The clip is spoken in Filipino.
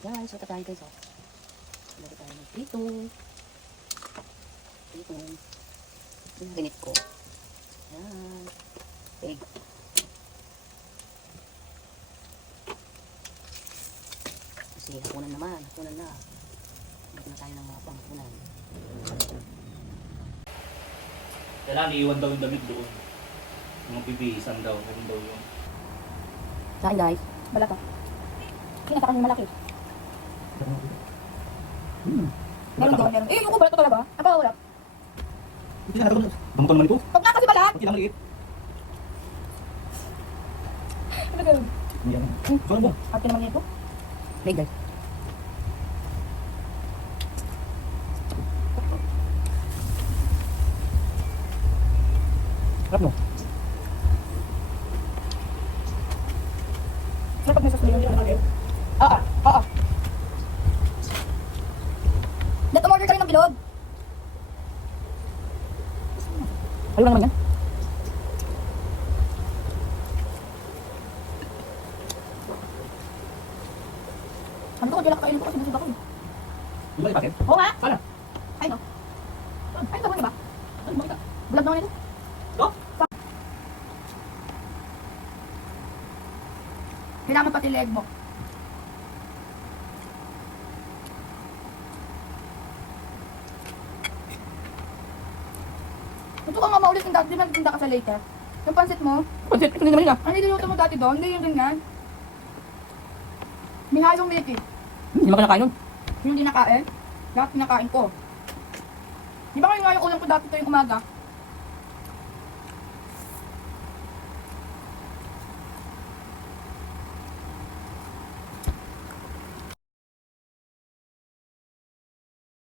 Guys, wata tayo guys. Lagi tayo ng prito. Prito. Yung ganit ko. Yan. Egg. Kasi hapunan naman. Hapunan na. Hindi na tayo ng mga panghapunan. Kailangan iiwan daw yung damit doon. Mga bibihisan daw. Ganun daw yung... Saan guys? Balata. Kinata kami malaki. Meron doon, meron. Eh, yung balat ko talaga. Ang pawawala. Hindi na nagagawin. Gamutan naman ito. Huwag na kasi balat. Hindi lang maliit. Ano gawin? Hindi yan. So ano ba? Ate naman nito. Wait guys. Harap mo. Sino pag may sauce na yun? Oo. Oo. Dahil umorder ka rin ng bilog. Ayaw lang naman yan. Sabi ko, hindi lang kakainin ko kasi busog ako eh. Di ba ipakin? Oo nga. Sana? Ay no. Ay, ito ba? Ano mo kita? Bulag naman ito. Ito? Kailangan pati leg mo. Ito ka nga maulit ng dati, di ba nagtinda ka sa later? Yung pansit mo, Pansit, hindi naman yun ah. ano niluluto mo dati doon? Hindi yung ganyan. May halong milk eh. Hindi naman kinakain nun. Yung hindi nakain, lahat pinakain ko. Di ba kayo nga yung ulam ko dati ito yung umaga?